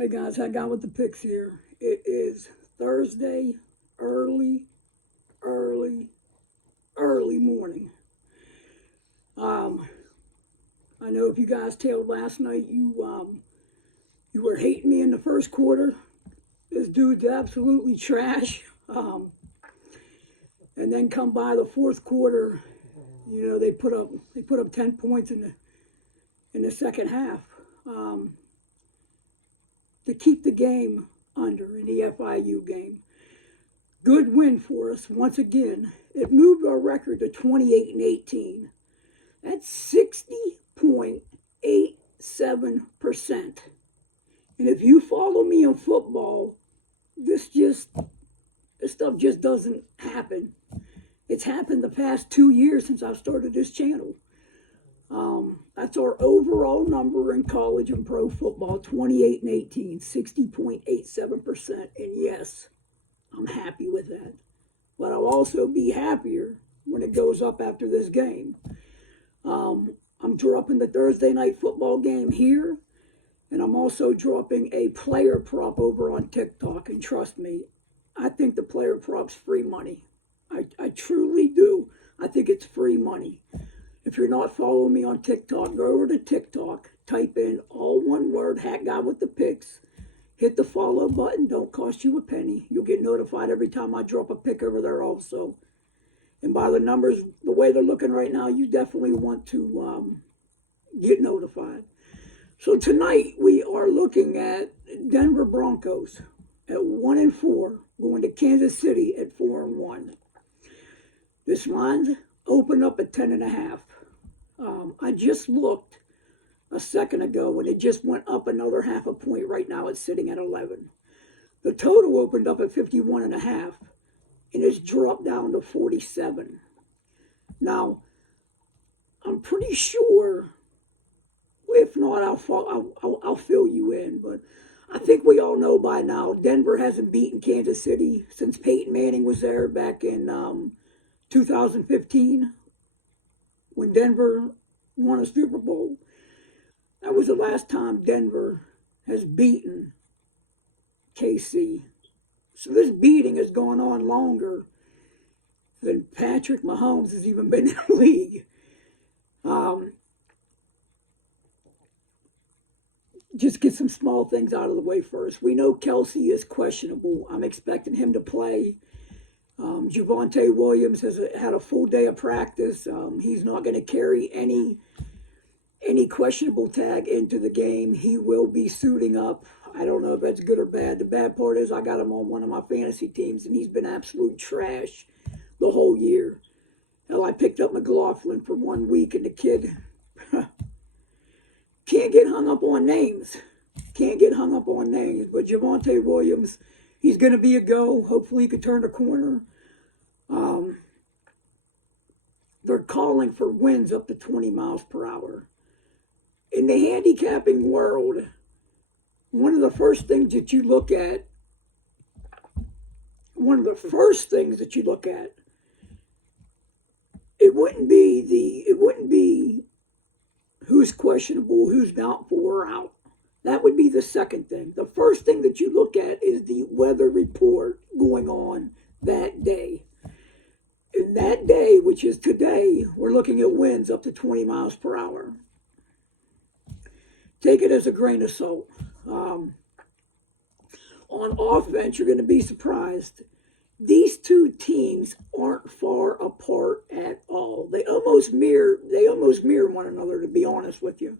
Hey guys, I got with the picks here. It is Thursday, early, early, early morning. I know if you guys tailed last night, you were hating me in the first quarter. This dude's absolutely trash. And then come by the fourth quarter, they put up 10 points in the second half. To keep the game under in the FIU game. Good win for us once again. It moved our record to 28-18. That's 60.87%. And if you follow me in football, this stuff just doesn't happen. It's happened the past 2 years since I've started this channel. That's our overall number in college and pro football, 28-18, 60.87%. And yes, I'm happy with that. But I'll also be happier when it goes up after this game. I'm dropping the Thursday night football game here, and I'm also dropping a player prop over on TikTok. And trust me, I think the player prop's free money. I truly do. I think it's free money. If you're not following me on TikTok, go over to TikTok, type in all one word, Hat Guy with the Picks. Hit the follow button. Don't cost you a penny. You'll get notified every time I drop a pick over there also. And by the numbers, the way they're looking right now, you definitely want to get notified. So tonight we are looking at Denver Broncos at 1-4, going to Kansas City at 4-1. This line's opened up at 10.5. I just looked a second ago and it just went up another half a point. Right now it's sitting at 11. The total opened up at 51.5 and it's dropped down to 47. Now, I'm pretty sure, if not, I'll fill you in, but I think we all know by now Denver hasn't beaten Kansas City since Peyton Manning was there back in 2015. When Denver won a Super Bowl, that was the last time Denver has beaten KC. So this beating has gone on longer than Patrick Mahomes has even been in the league. Just get some small things out of the way first. We know Kelsey is questionable. I'm expecting him to play. Javonte Williams has had a full day of practice. He's not going to carry any questionable tag into the game. He will be suiting up. I don't know if that's good or bad. The bad part is I got him on one of my fantasy teams, and he's been absolute trash the whole year. Hell, I picked up McLaughlin for 1 week, and the kid can't get hung up on names. But Javonte Williams, he's going to be a go. Hopefully he could turn the corner. They're calling for winds up to 20 miles per hour. In the handicapping world, one of the first things that you look at, it wouldn't be who's questionable, who's doubtful or out. That would be the second thing. The first thing that you look at is the weather report going on that day. And that day, which is today, we're looking at winds up to 20 miles per hour. Take it as a grain of salt. On offense, you're going to be surprised. These two teams aren't far apart at all. They almost mirror one another, to be honest with you.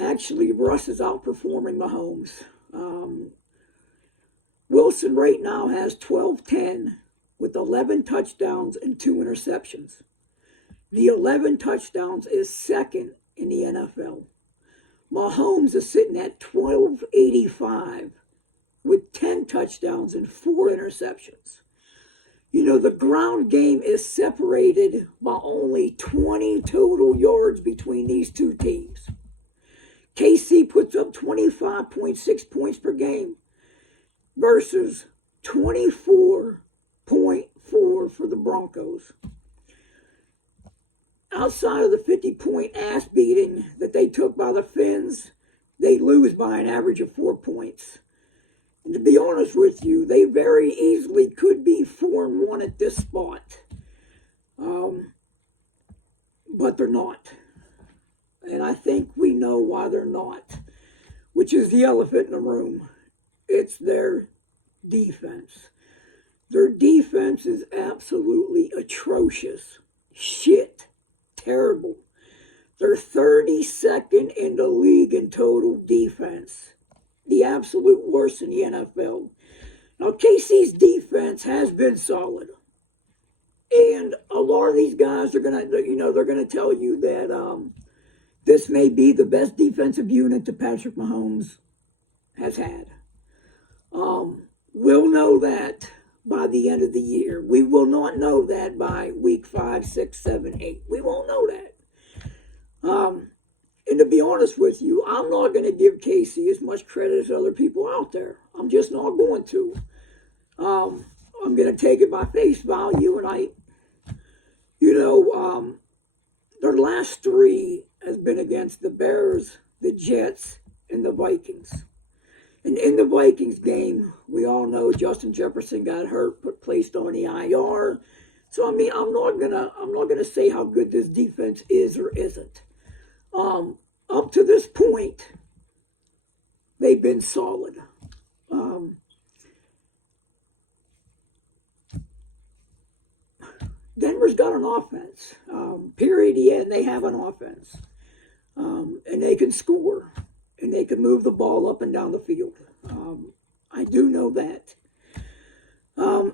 Actually, Russ is outperforming Mahomes. Wilson right now has 12-10 with 11 touchdowns and 2 interceptions. The 11 touchdowns is second in the NFL. Mahomes is sitting at 1285 with 10 touchdowns and 4 interceptions. You know, the ground game is separated by only 20 total yards between these two teams. KC puts up 25.6 points per game versus 24.4 for the Broncos. Outside of the 50-point ass beating that they took by the Finns, they lose by an average of 4 points. And to be honest with you, they very easily could be 4-1 at this spot. But they're not. And I think we know why they're not, which is the elephant in the room. It's their defense. Their defense is absolutely atrocious. Shit. Terrible. They're 32nd in the league in total defense. The absolute worst in the NFL. Now, KC's defense has been solid. And a lot of these guys are going to, they're going to tell you that this may be the best defensive unit that Patrick Mahomes has had. We'll know that by the end of the year. We will not know that by week 5, 6, 7, 8. We won't know that. And to be honest with you, I'm not going to give KC as much credit as other people out there. I'm just not going to. I'm going to take it by face value, and their last 3 has been against the Bears, the Jets, and the Vikings. And in the Vikings game, we all know Justin Jefferson got hurt, placed on the IR. So I'm not gonna say how good this defense is or isn't. Up to this point, they've been solid. Denver's got an offense. Period. Yeah, and they have an offense. And they can score. And they can move the ball up and down the field. I do know that. And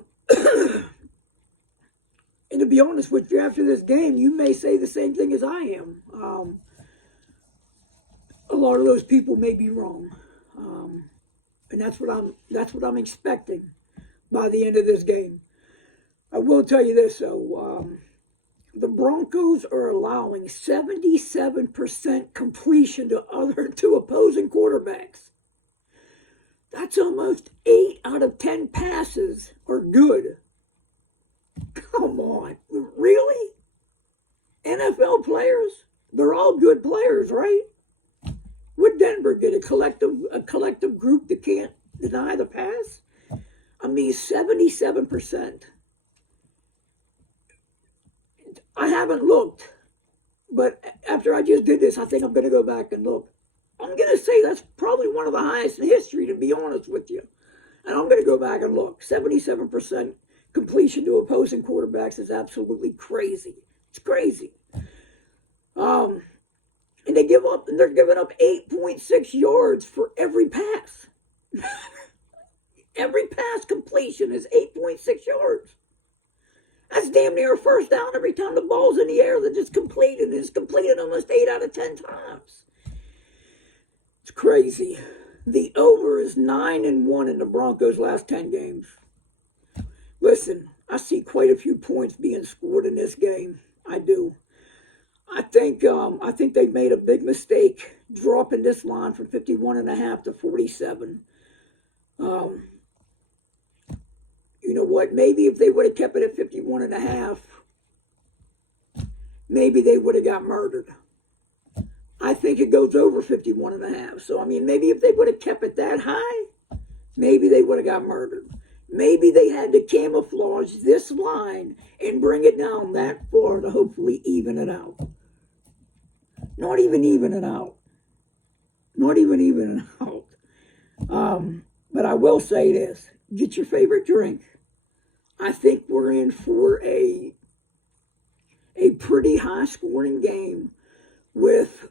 to be honest with you, after this game, you may say the same thing as I am. A lot of those people may be wrong. And that's what I'm expecting by the end of this game. I will tell you this, though. The Broncos are allowing 77% completion to opposing quarterbacks. That's almost 8 out of 10 passes are good. Come on. Really? NFL players? They're all good players, right? Would Denver get a collective group that can't deny the pass? I mean, 77%. I haven't looked, but after I just did this, I think I'm going to go back and look. I'm going to say that's probably one of the highest in history, to be honest with you. And I'm going to go back and look. 77% completion to opposing quarterbacks is absolutely crazy. It's crazy. And they're giving up 8.6 yards for every pass. Every pass completion is 8.6 yards. That's damn near a first down every time the ball's in the air that is completed. It's completed almost 8 out of 10 times. It's crazy. The over is 9-1 in the Broncos' last 10 games. Listen, I see quite a few points being scored in this game. I do. I think they made a big mistake dropping this line from 51.5 to 47. You know what? Maybe if they would have kept it at 51.5, maybe they would have got murdered. I think it goes over 51.5. So, I mean, maybe if they would have kept it that high, maybe they would have got murdered. Maybe they had to camouflage this line and bring it down that far to hopefully even it out. Not even it out. Not even it out. But I will say this. Get your favorite drink. I think we're in for a pretty high-scoring game with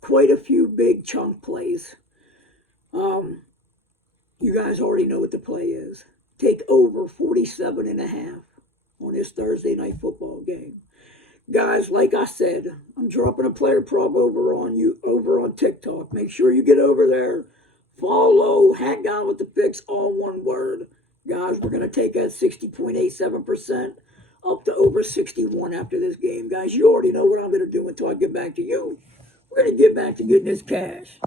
quite a few big chunk plays. You guys already know what the play is. Take over 47.5 on this Thursday night football game. Guys, like I said, I'm dropping a player prop over on TikTok. Make sure you get over there. Follow Hat Guy with the Fix, all one word. Guys, we're going to take that 60.87% up to over 61 after this game. Guys, you already know what I'm going to do until I get back to you. We're going to get back to getting this cash.